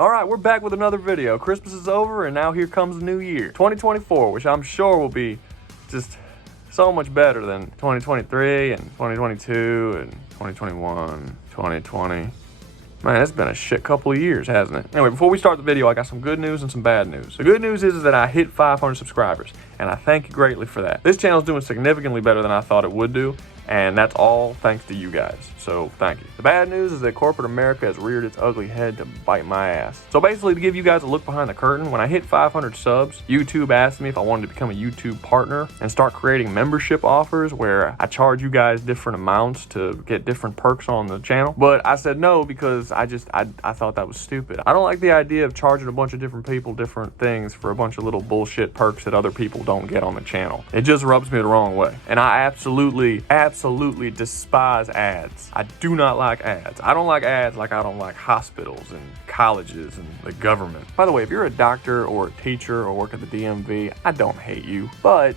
Alright, we're back with another video. Christmas is over and now here comes the new year. 2024, which I'm sure will be just so much better than 2023 and 2022 and 2021, 2020. Man, it's been a shit couple of years, hasn't it? Anyway, before we start the video, I got some good news and some bad news. The good news is that I hit 500 subscribers, and I thank you greatly for that. This channel's doing significantly better than I thought it would do, and that's all thanks to you guys, so thank you. The bad news is that corporate America has reared its ugly head to bite my ass. So basically, to give you guys a look behind the curtain, when I hit 500 subs, YouTube asked me if I wanted to become a YouTube partner and start creating membership offers where I charge you guys different amounts to get different perks on the channel. But I said no because I thought that was stupid. I don't like the idea of charging a bunch of different people different things for a bunch of little bullshit perks that other people don't get on the channel. It just rubs me the wrong way. And I absolutely despise ads. I do not like ads. I don't like ads like I don't like hospitals and colleges and the government. By the way, if you're a doctor or a teacher or work at the DMV, I don't hate you, but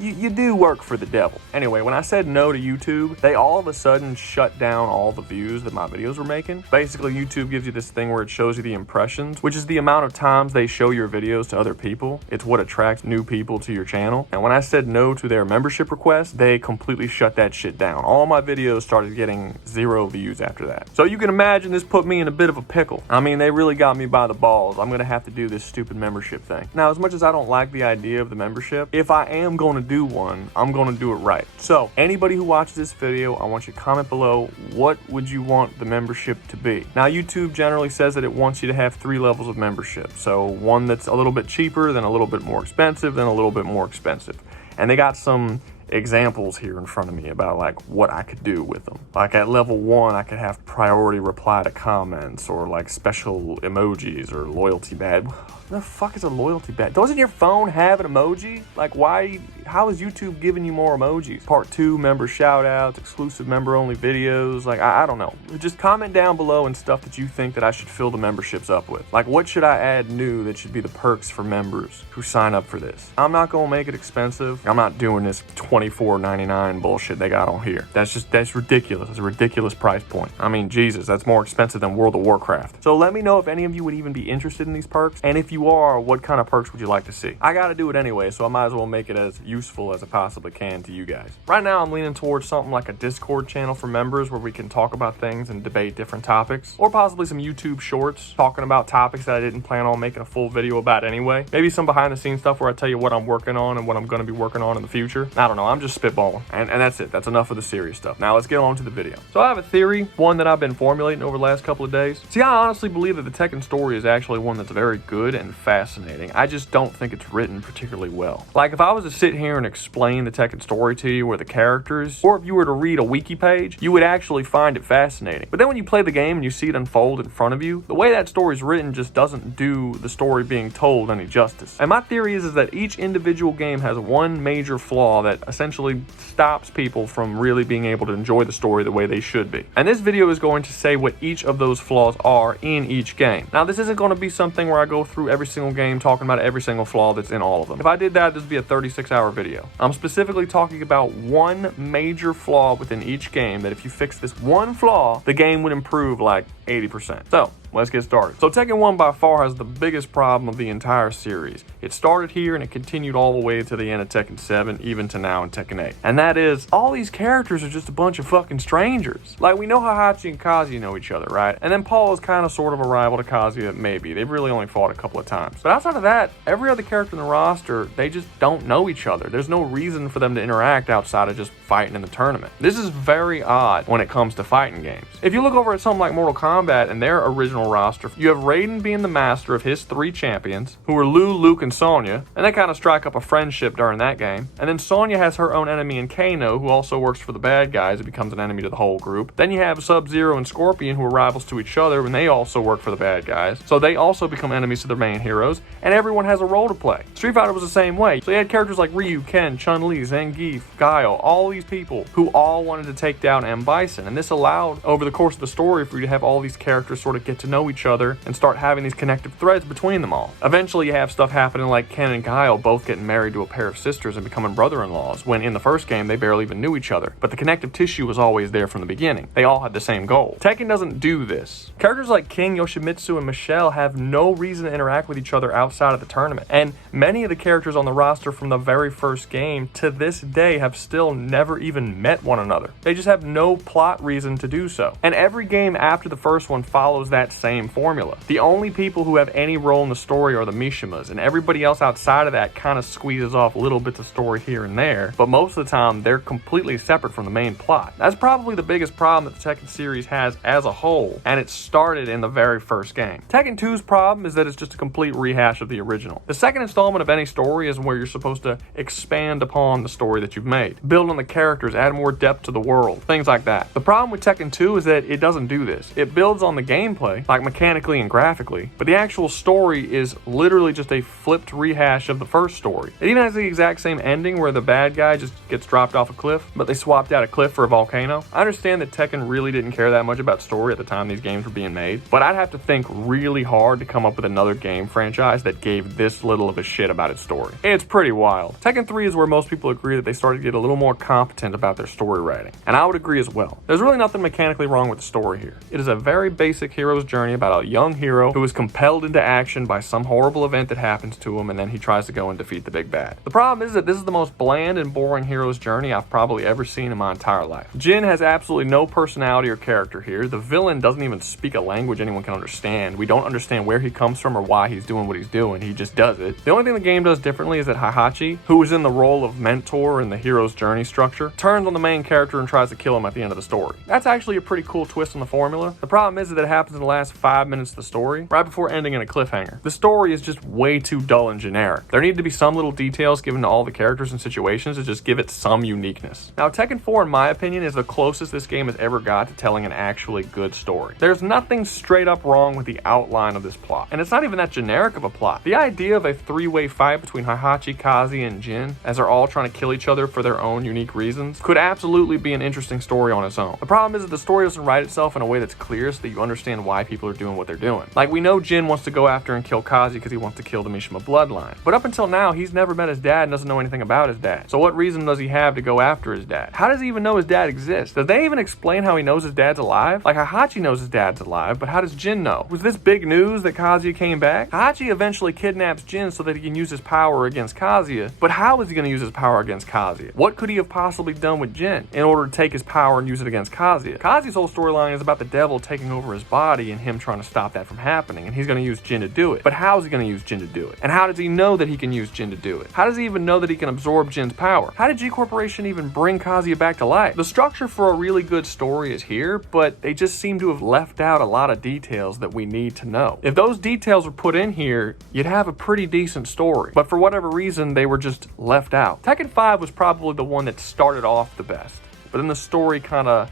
you do work for the devil. Anyway, when I said no to YouTube, they all of a sudden shut down all the views that my videos were making. Basically, YouTube gives you this thing where it shows you the impressions, which is the amount of times they show your videos to other people. It's what attracts new people to your channel. And when I said no to their membership request, they completely shut that shit down. All my videos started getting 0 views after that. So you can imagine this put me in a bit of a pickle. I mean, they really got me by the balls. I'm gonna have to do this stupid membership thing. Now, as much as I don't like the idea of the membership, if I am going to do one, I'm going to do it right. So anybody who watches this video, I want you to comment below, what would you want the membership to be? Now, YouTube generally says that it wants you to have 3 levels of membership. So one that's a little bit cheaper, then a little bit more expensive, then a little bit more expensive. And they got some examples here in front of me about like what I could do with them. Like at level 1, I could have priority reply to comments or like special emojis or loyalty badge. The fuck is a loyalty badge? Doesn't your phone have an emoji? Like why, how is YouTube giving you more emojis? Part 2, member shout outs, exclusive member only videos. Like, I don't know. Just comment down below and stuff that you think that I should fill the memberships up with. Like what should I add new that should be the perks for members who sign up for this? I'm not gonna make it expensive. I'm not doing this $24.99 bullshit they got on here. That's ridiculous. It's a ridiculous price point. I mean, Jesus, that's more expensive than World of Warcraft. So let me know if any of you would even be interested in these perks, and if you are, what kind of perks would you like to see? I gotta do it anyway, so I might as well make it as useful as I possibly can to you guys. Right now, I'm leaning towards something like a Discord channel for members where we can talk about things and debate different topics, or possibly some YouTube shorts talking about topics that I didn't plan on making a full video about anyway. Maybe some behind the scenes stuff where I tell you what I'm working on and what I'm gonna be working on in the future. I don't know, I'm just spitballing. And that's it. That's enough of the serious stuff. Now let's get on to the video. So I have a theory, one that I've been formulating over the last couple of days. See, I honestly believe that the Tekken story is actually one that's very good and fascinating. I just don't think it's written particularly well. Like if I was to sit here and explain the Tekken story to you or the characters, or if you were to read a wiki page, you would actually find it fascinating. But then when you play the game and you see it unfold in front of you, the way that story's written just doesn't do the story being told any justice. And my theory is that each individual game has one major flaw that essentially stops people from really being able to enjoy the story the way they should be. And this video is going to say what each of those flaws are in each game. Now, this isn't going to be something where I go through every single game talking about every single flaw that's in all of them. If I did that, this would be a 36-hour video. I'm specifically talking about one major flaw within each game that if you fix this one flaw, the game would improve like 80%. So let's get started. So Tekken 1 by far has the biggest problem of the entire series. It started here and it continued all the way to the end of Tekken 7, even to now in Tekken 8. And that is, all these characters are just a bunch of fucking strangers. Like, we know how Hachi and Kazuya know each other, right? And then Paul is kind of sort of a rival to Kazuya, maybe. They've really only fought a couple of times. But outside of that, every other character in the roster, they just don't know each other. There's no reason for them to interact outside of just fighting in the tournament. This is very odd when it comes to fighting games. If you look over at something like Mortal Kombat and their original roster, you have Raiden being the master of his 3 champions, who are Liu, Luke, and Sonya, and they kind of strike up a friendship during that game. And then Sonya has her own enemy in Kano, who also works for the bad guys and becomes an enemy to the whole group. Then you have Sub-Zero and Scorpion, who are rivals to each other, and they also work for the bad guys. So they also become enemies to their main heroes, and everyone has a role to play. Street Fighter was the same way. So you had characters like Ryu, Ken, Chun-Li, Zangief, Guile, all these people who all wanted to take down M. Bison, and this allowed, over the course of the story, for you to have all these characters sort of get to know each other and start having these connective threads between them all. Eventually you have stuff happening like Ken and Guile both getting married to a pair of sisters and becoming brother-in-laws, when in the first game they barely even knew each other, but the connective tissue was always there from the beginning. They all had the same goal. Tekken doesn't do this. Characters like King, Yoshimitsu, and Michelle have no reason to interact with each other outside of the tournament, and many of the characters on the roster from the very first game to this day have still never even met one another. They just have no plot reason to do so. And every game after the first one follows that same formula. The only people who have any role in the story are the Mishimas, and everybody else outside of that kind of squeezes off little bits of story here and there, but most of the time they're completely separate from the main plot. That's probably the biggest problem that the Tekken series has as a whole, and it started in the very first game. Tekken 2's problem is that it's just a complete rehash of the original. The second installment of any story is where you're supposed to expand upon the story that you've made, build on the characters, add more depth to the world, things like that. The problem with Tekken 2 is that it doesn't do this. It builds on the gameplay, like mechanically and graphically, but the actual story is literally just a flipped rehash of the first story. It even has the exact same ending where the bad guy just gets dropped off a cliff, but they swapped out a cliff for a volcano. I understand that Tekken really didn't care that much about story at the time these games were being made, but I'd have to think really hard to come up with another game franchise that gave this little of a shit about its story. It's pretty wild. Tekken 3 is where most people agree that they started to get a little more competent about their story writing, and I would agree as well. There's really nothing mechanically wrong with the story here. It is a very basic hero's journey about a young hero who is compelled into action by some horrible event that happens to him, and then he tries to go and defeat the big bad. The problem is that this is the most bland and boring hero's journey I've probably ever seen in my entire life. Jin has absolutely no personality or character here. The villain doesn't even speak a language anyone can understand. We don't understand where he comes from or why he's doing what he's doing. He just does it. The only thing the game does differently is that Heihachi, who is in the role of mentor in the hero's journey structure, turns on the main character and tries to kill him at the end of the story. That's actually a pretty cool twist on the formula. The problem is that it happens in the last 5 minutes of the story, right before ending in a cliffhanger. The story is just way too dull and generic. There need to be some little details given to all the characters and situations to just give it some uniqueness. Now, Tekken 4, in my opinion, is the closest this game has ever got to telling an actually good story. There's nothing straight up wrong with the outline of this plot, and it's not even that generic of a plot. The idea of a three-way fight between Heihachi, Kazi, and Jin, as they're all trying to kill each other for their own unique reasons, could absolutely be an interesting story on its own. The problem is that the story doesn't write itself in a way that's clear so that you understand why people are doing what they're doing. Like, we know Jin wants to go after and kill Kazi because he wants to kill the Mishima bloodline, but up until now, he's never met his dad and doesn't know anything about his dad. So what reason does he have to go after his dad? How does he even know his dad exists? Does they even explain how he knows his dad's alive? Like, Heihachi knows his dad's alive, but how does Jin know? Was this big news that Kazuya came back? Heihachi eventually kidnaps Jin so that he can use his power against Kazuya, but how is he going to use his power against Kazuya? What could he have possibly done with Jin in order to take his power and use it against Kazuya? Kazuya's whole storyline is about the devil taking over his body and him trying to stop that from happening, and he's going to use Jin to do it. But how is he going to use Jin to do it? And how does he know that he can use Jin to do it? How does he even know that he can absorb Jin's power? How did G Corporation even bring Kazuya back to life? The structure for a really good story is here, but they just seem to have left out a lot of details that we need to know. If those details were put in here, you'd have a pretty decent story, but for whatever reason, they were just left out. Tekken 5 was probably the one that started off the best, but then the story kind of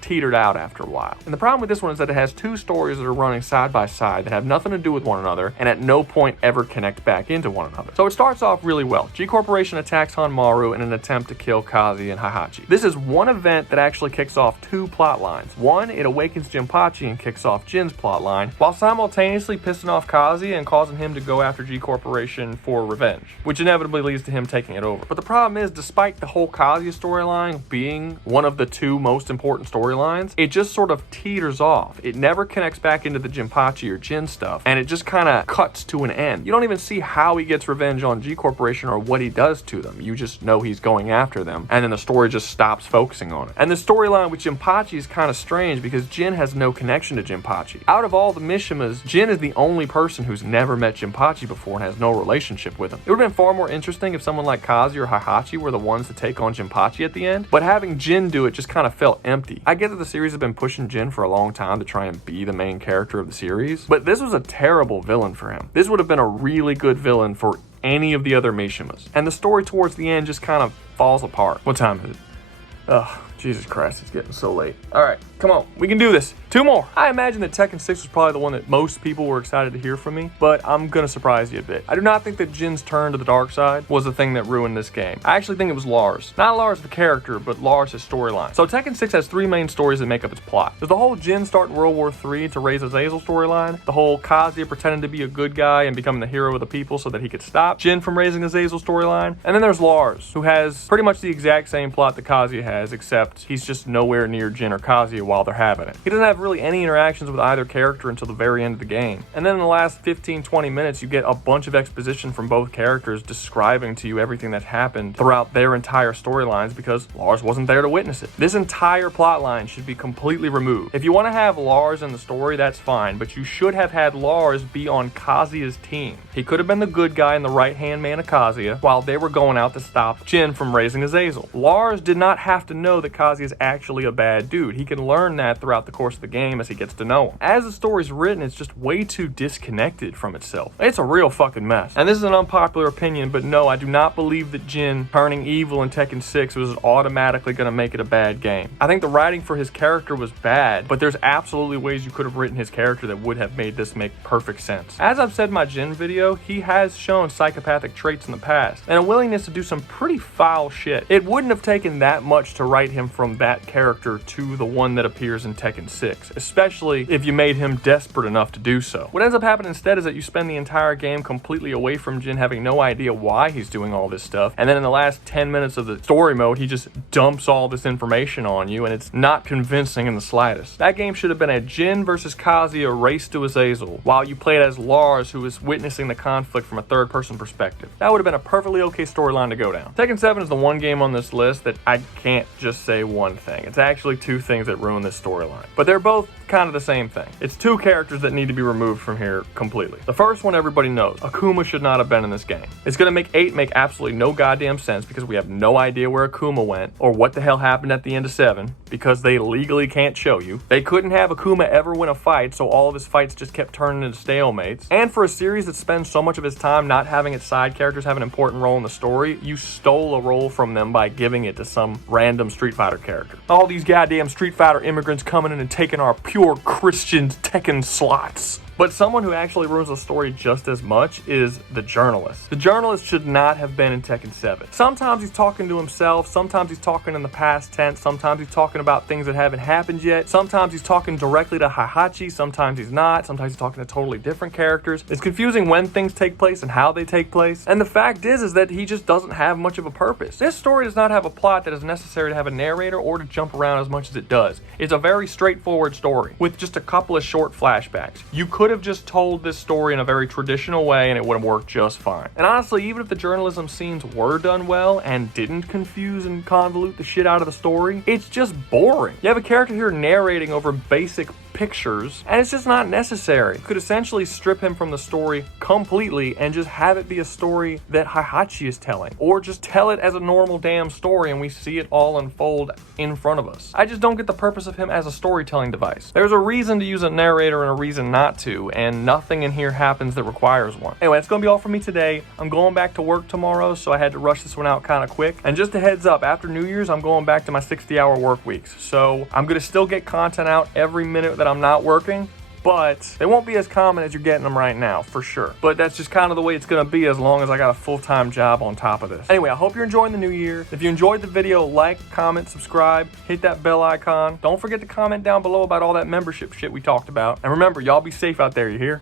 teetered out after a while. And the problem with this one is that it has two stories that are running side by side that have nothing to do with one another and at no point ever connect back into one another. So it starts off really well. G Corporation attacks Hanmaru in an attempt to kill Kazi and Heihachi. This is one event that actually kicks off two plot lines. One, it awakens Jinpachi and kicks off Jin's plot line, while simultaneously pissing off Kazi and causing him to go after G Corporation for revenge, which inevitably leads to him taking it over. But the problem is, despite the whole Kazi storyline being one of the two most important storylines, it just sort of teeters off. It never connects back into the Jinpachi or Jin stuff, and it just kind of cuts to an end. You don't even see how he gets revenge on G Corporation or what he does to them. You just know he's going after them, and then the story just stops focusing on it. And the storyline with Jinpachi is kind of strange because Jin has no connection to Jinpachi. Out of all the Mishimas, Jin is the only person who's never met Jinpachi before and has no relationship with him. It would have been far more interesting if someone like Kazi or Heihachi were the ones to take on Jinpachi at the end, but having Jin do it just kind of felt empty. I get that the series have been pushing Jin for a long time to try and be the main character of the series, but this was a terrible villain for him. This would have been a really good villain for any of the other Mishimas, and the story towards the end just kind of falls apart. What time is it? Ugh, Jesus Christ, it's getting so late. All right, come on, we can do this. 2 more. I imagine that Tekken 6 was probably the one that most people were excited to hear from me, but I'm gonna surprise you a bit. I do not think that Jin's turn to the dark side was the thing that ruined this game. I actually think it was Lars. Not Lars the character, but Lars his storyline. So Tekken 6 has 3 main stories that make up its plot. There's the whole Jin starting World War III to raise Azazel storyline, the whole Kazuya pretending to be a good guy and becoming the hero of the people so that he could stop Jin from raising Azazel storyline, and then there's Lars, who has pretty much the exact same plot that Kazuya has, except he's just nowhere near Jin or Kazuya while they're having it. He doesn't have really any interactions with either character until the very end of the game. And then in the last 15-20 minutes, you get a bunch of exposition from both characters describing to you everything that happened throughout their entire storylines because Lars wasn't there to witness it. This entire plot line should be completely removed. If you want to have Lars in the story, that's fine, but you should have had Lars be on Kazuya's team. He could have been the good guy and the right-hand man of Kazuya while they were going out to stop Jin from raising Azazel. Lars did not have to know that Kazuya is actually a bad dude. He can learn that throughout the course of the game as he gets to know him. As the story's written, it's just way too disconnected from itself. It's a real fucking mess. And this is an unpopular opinion, but no, I do not believe that Jin turning evil in Tekken 6 was automatically going to make it a bad game. I think the writing for his character was bad, but there's absolutely ways you could have written his character that would have made this make perfect sense. As I've said in my Jin video, he has shown psychopathic traits in the past, and a willingness to do some pretty foul shit. It wouldn't have taken that much to write him from that character to the one that appears in Tekken 6, especially if you made him desperate enough to do so. What ends up happening instead is that you spend the entire game completely away from Jin, having no idea why he's doing all this stuff, and then in the last 10 minutes of the story mode, he just dumps all this information on you, and it's not convincing in the slightest. That game should have been a Jin versus Kazuya race to Azazel, while you played as Lars, who is witnessing the conflict from a third-person perspective. That would have been a perfectly okay storyline to go down. Tekken 7 is the one game on this list that I can't just say one thing. It's actually 2 things that ruin this storyline, but they're both kind of the same thing. It's 2 characters that need to be removed from here completely. The first one everybody knows. Akuma should not have been in this game. It's gonna make 8 make absolutely no goddamn sense because we have no idea where Akuma went or what the hell happened at the end of 7 because they legally can't show you. They couldn't have Akuma ever win a fight, so all of his fights just kept turning into stalemates. And for a series that spends so much of its time not having its side characters have an important role in the story, you stole a role from them by giving it to some random Street Fighter character. All these goddamn Street Fighter immigrants coming in and taking our pure Christian Tekken slots. But someone who actually ruins the story just as much is the journalist. The journalist should not have been in Tekken 7. Sometimes he's talking to himself, sometimes he's talking in the past tense, sometimes he's talking about things that haven't happened yet, sometimes he's talking directly to Heihachi, sometimes he's not, sometimes he's talking to totally different characters. It's confusing when things take place and how they take place. And the fact is that he just doesn't have much of a purpose. This story does not have a plot that is necessary to have a narrator or to jump around as much as it does. It's a very straightforward story with just a couple of short flashbacks. You could have just told this story in a very traditional way and it would have worked just fine. And honestly, even if the journalism scenes were done well and didn't confuse and convolute the shit out of the story, it's just boring. You have a character here narrating over basic pictures, and it's just not necessary. You could essentially strip him from the story completely and just have it be a story that Heihachi is telling, or just tell it as a normal damn story and we see it all unfold in front of us. I just don't get the purpose of him as a storytelling device. There's a reason to use a narrator and a reason not to, and nothing in here happens that requires one. Anyway, that's gonna be all for me today. I'm going back to work tomorrow, so I had to rush this one out kind of quick. And just a heads up, after New Year's, I'm going back to my 60-hour work weeks. So I'm gonna still get content out every minute that I'm not working, but they won't be as common as you're getting them right now, for sure. But that's just kind of the way it's gonna be as long as I got a full-time job on top of this. Anyway, I hope you're enjoying the new year. If you enjoyed the video, like, comment, subscribe, hit that bell icon. Don't forget to comment down below about all that membership shit we talked about. And remember, y'all be safe out there, you hear?